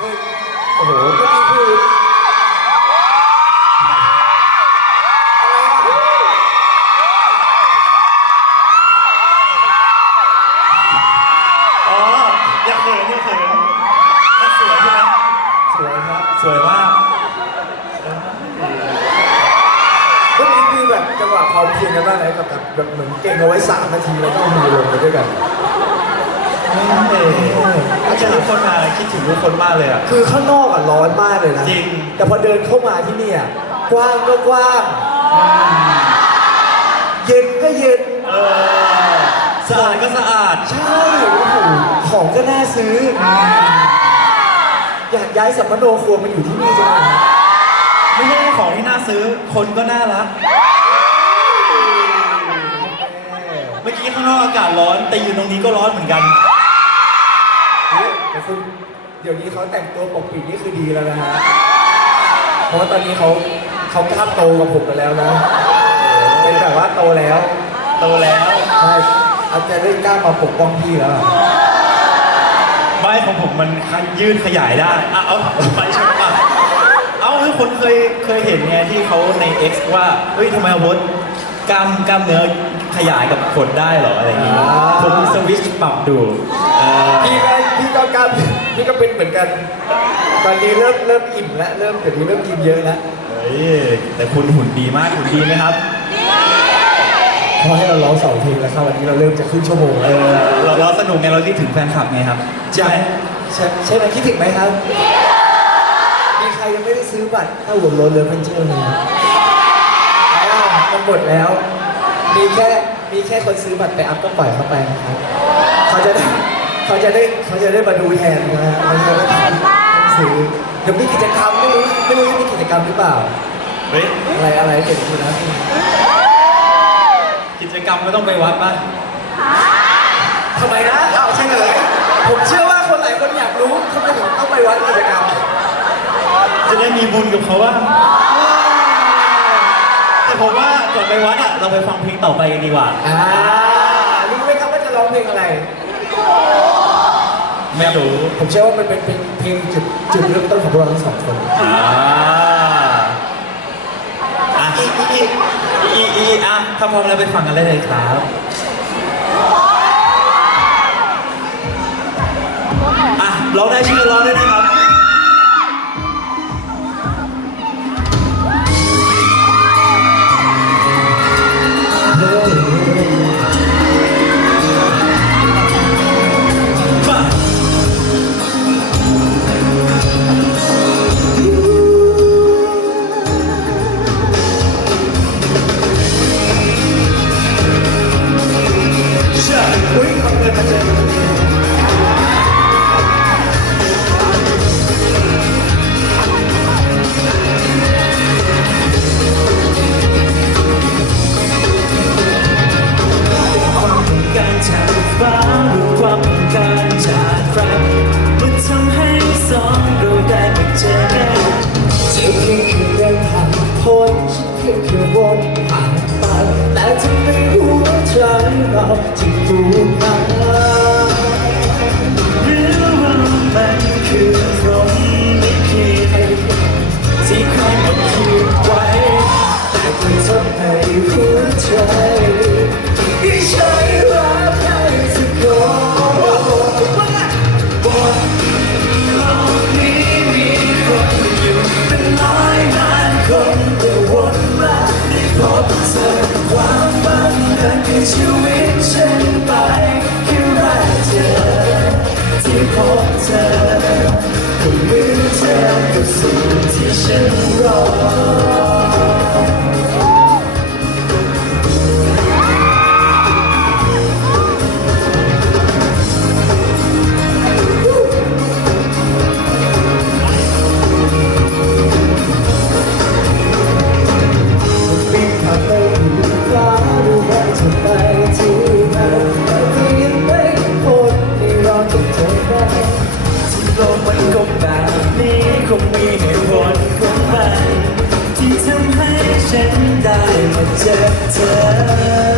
โอ้โหเมื่อกี้คืออ๋ออย่าเขินอย่าเขินมันสวยใช่ไหมสวยครับสวยมากเมื่อกี้คือแบบจังหวะพร้อมเพรียงกันมากเลยกับแบบแบบเหมือนเก่งเอาไว้สามนาทีแล้วก็เอามือลงไปด้วยกัน ก็จะทุกคนมาคิดถึงทุกคนมากเลยอะ คือข้างนอกอะร้อนมากเลยนะจริง แต่พอเดินเข้ามาที่เนี่ยกว้างก็กว้าง เย็นก็เย็น เออสะอาดก็สะอาด ใช่โอ้โหของก็น่าซื้อ อยากย้ายสัมมโนครัวมาอยู่ที่นี่จังเลยไม่ใช่แค่ของที่น่าซื้อ คนก็น่ารัก เมื่อกี้ข้างนอกอากาศร้อน แต่อยู่ตรงนี้ก็ร้อนเหมือนกันเฮ้ยแต่ คุณเดี๋ยวนี้เขาแต่งตัวปกปิดนี่คือดีแล้วนะฮะ เพราะว่าตอนนี้เขาเขากล้ามโตกับผมไปแล้วนะ เป็นแบบว่าโตแล้ว โตแล้ว ใช่อาจจะได้กล้ามาปกป้องพี่แล้วอะไม้ของผมมันยืดขยายได้อะเอาไปใช่ปะเอาเฮ้ยคนเคยเคยเห็นไงที่เขาใน X ว่า เฮ้ยทำไมอาวุธกล้ามกล้ามเนื้อขยายกับคนได้เหรออะไรอย่างงี้ ผมสวิตช์ปรับดูเออพี่ก็ พี่ก็กล้ามพี่ก็เป็นเหมือนกัน ตอนนี้เริ่มเริ่มอิ่มแล้วเริ่มเดี๋ยวนี้เริ่มกินเยอะแล้วเฮ้ยแต่คุณหุ่นดีมากหุ่นดีไหมครับ พอให้เราร้องสองเพลงแล้วครับวันนี้เราเริ่มจะครึ่งชั่วโมงเอแล้วอเราเราสนุกไงเราคิดถึงแฟนคลับไงครับใช่ไหมใช่ใช่ไหมคิดถึงไหมครับมีใครยังไม่ได้ซื้อบัตรถ้าหัวโลนเรือพันเชอร์ไหมครับอ้าวมันหมดแล้ว มีแค่มีแค่คนซื้อบัตรไปอัพก็ปล่อยเข้าไปนะครับเขาจะได้ เขาจะได้เขาจะได้มาดูแทนนะฮะไม่ใช่ว่าซื้อเดี๋ยวมีกิจกรรมไม่รู้ไม่รู้ว่ามีกิจกรรมหรือเปล่า เฮ้ย อะไรอะไรเด็กคุณนะกิจกรรมไม่ต้องไปวัดป่ะทำไมนะเอาใช่เลย ผมเชื่อว่าคนหลายคนอยากรู้ทำไมถึงต้องไปวัดกิจกรรมจะได้มีบุญกับเขาว่างแต่ผมว่าก่อนไปวัดอะเราไปฟังเพลงต่อไปกันดีกว่า อ่ารู้ไหมครับว่าจะร้องเพลงอะไร ไม่รู้ผมเชื่อว่ามันเป็นเพลงเพลงจุดจุดเริ่มต้นของพวกเราทั้งสองคนอ่าอะอีกอีกอีกอีกอีกอะถ้าพร้อมแล้วไปฟังกันได้เลยครับอะร้องได้ชื่อร้องด้วยนะครับ ใจเราที่ ธอกับ better.